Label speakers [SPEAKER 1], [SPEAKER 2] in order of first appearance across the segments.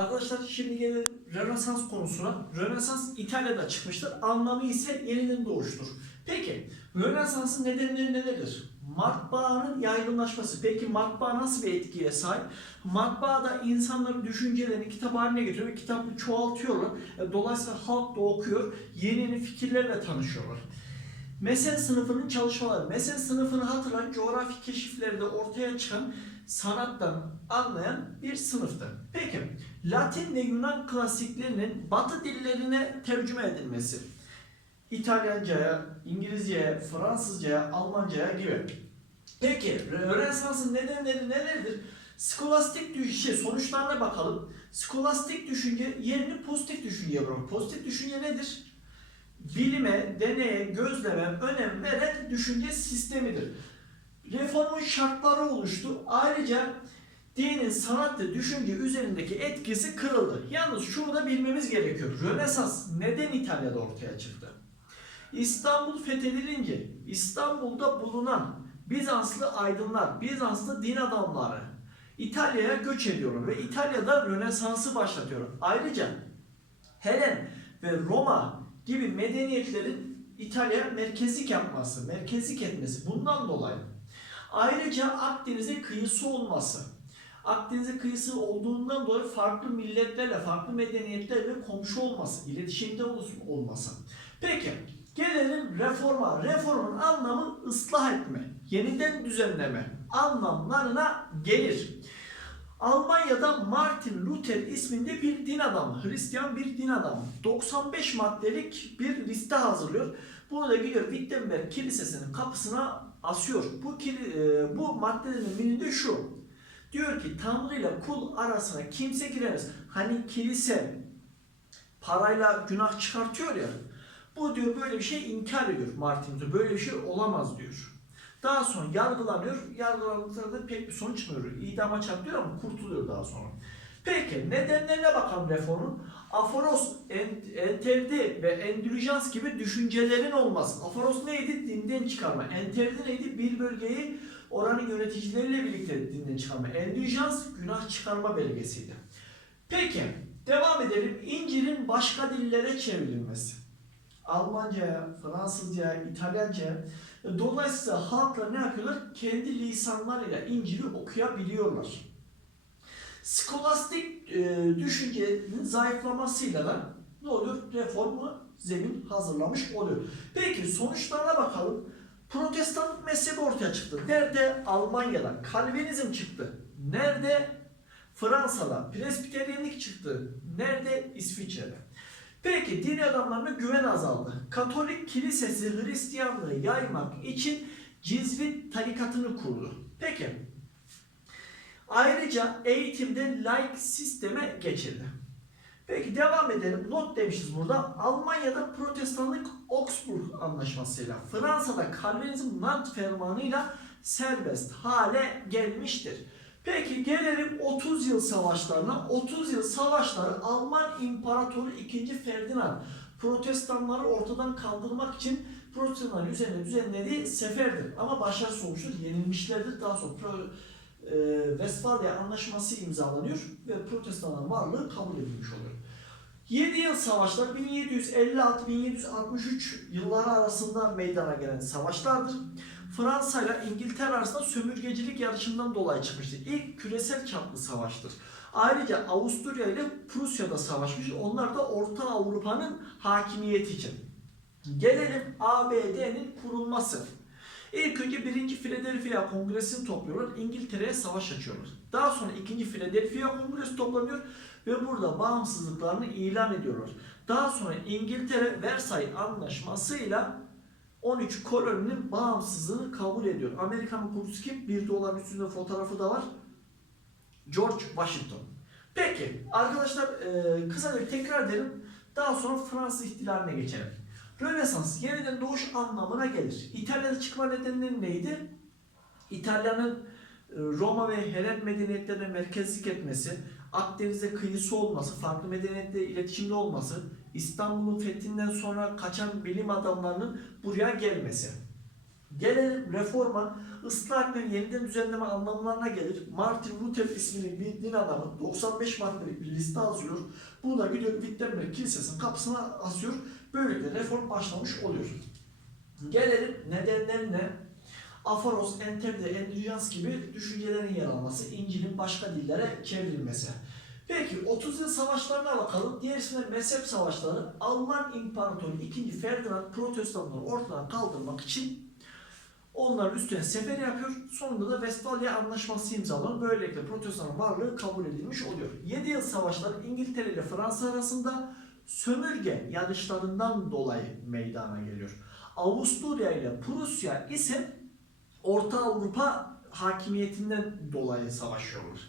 [SPEAKER 1] Arkadaşlar şimdi gelelim Rönesans konusuna. Rönesans İtalya'da çıkmıştır. Anlamı ise yeniden doğuştur. Peki Rönesans'ın nedenleri nelerdir? Matbaanın yaygınlaşması. Peki matbaa nasıl bir etkiye sahip? Matbaada insanların düşüncelerini kitap haline getiriyor ve kitabı çoğaltıyorlar. E, Dolayısıyla halk da okuyor. Yeni yeni fikirlerle tanışıyorlar. Mesen sınıfının çalışmaları. Mesen sınıfını hatırlayın coğrafi keşiflerde ortaya çıkan sanattan anlayan bir sınıftı. Peki Latin ve Yunan klasiklerinin Batı dillerine tercüme edilmesi. İtalyanca'ya, İngilizce'ye, Fransızca'ya, Almanca'ya gibi. Peki Rönesans'ın nedenleri nelerdir? Skolastik düşünce sonuçlarına bakalım. Skolastik düşünce yerini pozitif düşünceye bırakıyor. Pozitif düşünce nedir? Bilime, deneye, gözleme önem veren düşünce sistemidir. Reformun şartları oluştu. Ayrıca dinin sanat ve düşünce üzerindeki etkisi kırıldı. Yalnız şunu da bilmemiz gerekiyor. Rönesans neden İtalya'da ortaya çıktı? İstanbul fethedilince İstanbul'da bulunan Bizanslı aydınlar, Bizanslı din adamları İtalya'ya göç ediyorlar ve İtalya'da Rönesans'ı başlatıyor. Ayrıca Helen ve Roma gibi medeniyetlerin İtalya merkezlik yapması, merkezlik etmesi bundan dolayı. Ayrıca Akdeniz'e kıyısı olması. Akdeniz'e kıyısı olduğundan dolayı farklı milletlerle, farklı medeniyetlerle komşu olması, iletişimde ol- olması. Peki gelelim reforma. Reformun anlamı ıslah etme, yeniden düzenleme anlamlarına gelir. Almanya'da Martin Luther isminde bir din adamı, Hristiyan bir din adamı 95 maddelik bir liste hazırlıyor. Bunu da gidiyor Wittenberg Kilisesi'nin kapısına asıyor. Bu e, bu maddelerin birinde şu. Diyor ki Tanrı ile kul arasına kimse giremez. Hani kilise parayla günah çıkartıyor ya. Bu diyor böyle bir şey inkar ediyor Martin Luther. Böyle bir şey olamaz diyor. Daha sonra yargılanıyor. Yargılandıklarında da pek bir sonuç çıkmıyor. İdama çarpıyor ama kurtuluyor daha sonra. Peki nedenlerine bakalım reformun. Aforos, en- enterdi ve endülijans gibi düşüncelerin olması. Aforos neydi? Dinden çıkarma. Enterdi neydi? Bir bölgeyi oranın yöneticileriyle birlikte dinden çıkarma. Endülijans günah çıkarma belgesiydi. Peki devam edelim. İncil'in başka dillere çevrilmesi. Almanca'ya, Fransızca'ya, İtalyanca'ya. Dolayısıyla halklar ne yapıyorlar? Kendi lisanlarıyla İncil'i okuyabiliyorlar. Skolastik e, düşüncenin zayıflamasıyla da ne oluyor? Reformu zemin hazırlamış oluyor. Peki sonuçlarına bakalım. Protestanlık mezhebi ortaya çıktı. Nerede? Almanya'da. Kalvinizm çıktı. Nerede? Fransa'da. Presbiteryenlik çıktı. Nerede? İsviçre'de. Peki din adamlarına güven azaldı. Katolik kilisesi Hristiyanlığı yaymak için Cizvit tarikatını kurdu. Peki. Ayrıca eğitimde laik sisteme geçildi. Peki devam edelim. Not demişiz burada. Almanya'da protestanlık Augsburg anlaşmasıyla, Fransa'da Kalvinizm Nantes fermanıyla serbest hale gelmiştir. Peki gelelim 30 yıl savaşlarına. 30 yıl savaşları Alman İmparatoru 2. Ferdinand protestanları ortadan kaldırmak için protestanların üzerine düzenlediği seferdir. Ama başarısız olmuştur. Yenilmişlerdir. Daha sonra e, Westfalia Anlaşması imzalanıyor ve protestanların varlığı kabul edilmiş oluyor. 7 yıl savaşlar 1756-1763 yılları arasında meydana gelen savaşlardır. Fransa ile İngiltere arasında sömürgecilik yarışından dolayı çıkmıştır. İlk küresel çaplı savaştır. Ayrıca Avusturya ile Prusya'da savaşmış. Onlar da Orta Avrupa'nın hakimiyeti için. Gelelim ABD'nin kurulması. İlk önce 1. Philadelphia Kongresi'ni topluyorlar. İngiltere'ye savaş açıyorlar. Daha sonra 2. Philadelphia Kongresi toplanıyor ve burada bağımsızlıklarını ilan ediyorlar. Daha sonra İngiltere Versay Anlaşması'yla 13 koloninin bağımsızlığını kabul ediyor. Amerika'nın kurucusu kim? Bir dolar üstünde fotoğrafı da var. George Washington. Peki arkadaşlar e, kısaca tekrar edelim. Daha sonra Fransız ihtilaline geçelim. Rönesans yeniden doğuş anlamına gelir. İtalya'da çıkma nedeni neydi? İtalya'nın e, Roma ve Helen medeniyetlerine merkezlik etmesi, Akdeniz'e kıyısı olması, farklı medeniyetle iletişimde olması, İstanbul'un fethinden sonra kaçan bilim adamlarının buraya gelmesi. Gelelim reforma, ıslah etme, yeniden düzenleme anlamlarına gelir. Martin Luther ismini bir din adamı 95 maddelik bir liste hazırlıyor. Bunu da gidiyor Wittenberg Kilisesi'nin kapısına asıyor. Böylelikle reform başlamış oluyor. Gelelim nedenlerine. Aforos, Entebde, Endüryans gibi düşüncelerin yer alması, İncil'in başka dillere çevrilmesi. Peki 30 yıl savaşlarına bakalım. Diğer isimler mezhep savaşları. Alman İmparatoru 2. Ferdinand protestanları ortadan kaldırmak için onların üstüne sefer yapıyor. Sonunda da Westfalia Anlaşması imzalanıyor. Böylelikle protestanın varlığı kabul edilmiş oluyor. 7 yıl savaşları İngiltere ile Fransa arasında sömürge yarışlarından dolayı meydana geliyor. Avusturya ile Prusya ise Orta Avrupa hakimiyetinden dolayı savaşıyorlar.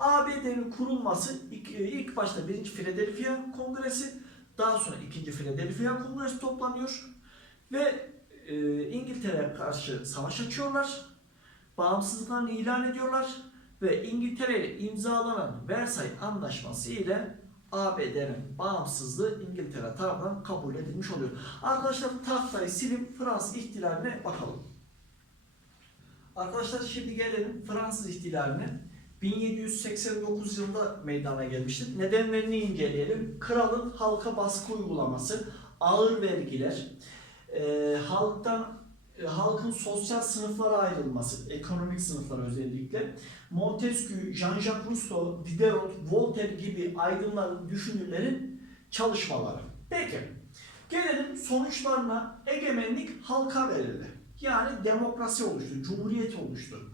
[SPEAKER 1] ABD'nin kurulması ilk, ilk başta 1. Philadelphia Kongresi, daha sonra 2. Philadelphia Kongresi toplanıyor ve e, İngiltere'ye karşı savaş açıyorlar. Bağımsızlıklarını ilan ediyorlar ve İngiltere ile imzalanan Versay Anlaşması ile ABD'nin bağımsızlığı İngiltere tarafından kabul edilmiş oluyor. Arkadaşlar tahtayı silip Fransız ihtilaline bakalım. Arkadaşlar şimdi gelelim Fransız ihtilaline. 1789 yılında meydana gelmiştir. Nedenlerini inceleyelim. Kralın halka baskı uygulaması, ağır vergiler, e, halktan e, halkın sosyal sınıflara ayrılması, ekonomik sınıflara özellikle, Montesquieu, Jean-Jacques Rousseau, Diderot, Voltaire gibi aydınların, düşünürlerin çalışmaları. Peki, gelelim sonuçlarına. Egemenlik halka verildi. Yani demokrasi oluştu, cumhuriyet oluştu.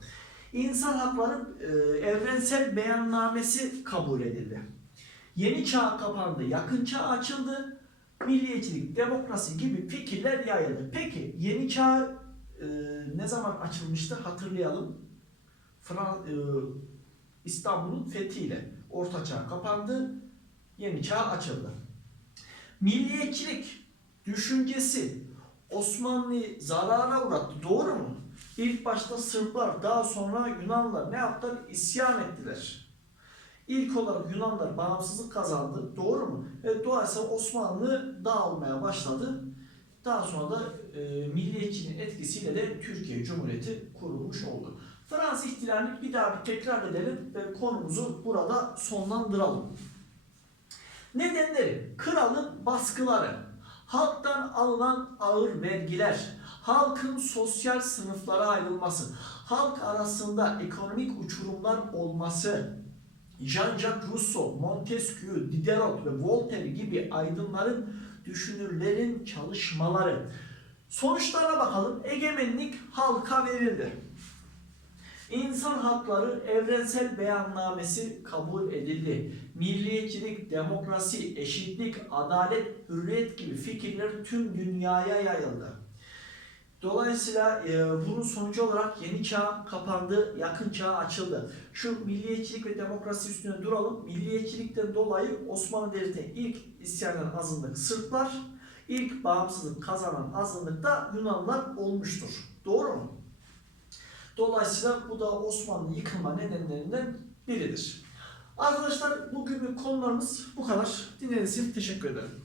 [SPEAKER 1] İnsan hakları e, evrensel beyannamesi kabul edildi. Yeni çağ kapandı, yakın çağ açıldı. Milliyetçilik, demokrasi gibi fikirler yayıldı. Peki yeni çağ e, ne zaman açılmıştı hatırlayalım. Fra, e, İstanbul'un fethiyle Orta Çağ kapandı, yeni çağ açıldı. Milliyetçilik düşüncesi Osmanlı zarara uğrattı. Doğru mu? İlk başta Sırplar, daha sonra Yunanlar ne yaptılar? İsyan ettiler. İlk olarak Yunanlar bağımsızlık kazandı. Doğru mu? Ve dolayısıyla Osmanlı dağılmaya başladı. Daha sonra da e, milliyetçinin etkisiyle de Türkiye Cumhuriyeti kurulmuş oldu. Fransız ihtilalini bir daha bir tekrar edelim ve konumuzu burada sonlandıralım. Nedenleri kralın baskıları, halktan alınan ağır vergiler, halkın sosyal sınıflara ayrılması, halk arasında ekonomik uçurumlar olması, Jean-Jacques Rousseau, Montesquieu, Diderot ve Voltaire gibi aydınların, düşünürlerin çalışmaları. Sonuçlarına bakalım. Egemenlik halka verildi. İnsan hakları evrensel beyannamesi kabul edildi. Milliyetçilik, demokrasi, eşitlik, adalet, hürriyet gibi fikirler tüm dünyaya yayıldı. Dolayısıyla e, bunun sonucu olarak yeni çağ kapandı, yakın çağ açıldı. Şu milliyetçilik ve demokrasi üstüne duralım. Milliyetçilikten dolayı Osmanlı Devleti'ne ilk isyan eden azınlık Sırplar, ilk bağımsızlık kazanan azınlık da Yunanlılar olmuştur. Doğru mu? Dolayısıyla bu da Osmanlı yıkılma nedenlerinden biridir. Arkadaşlar bugünlük konularımız bu kadar. Dinlediğiniz için teşekkür ederim.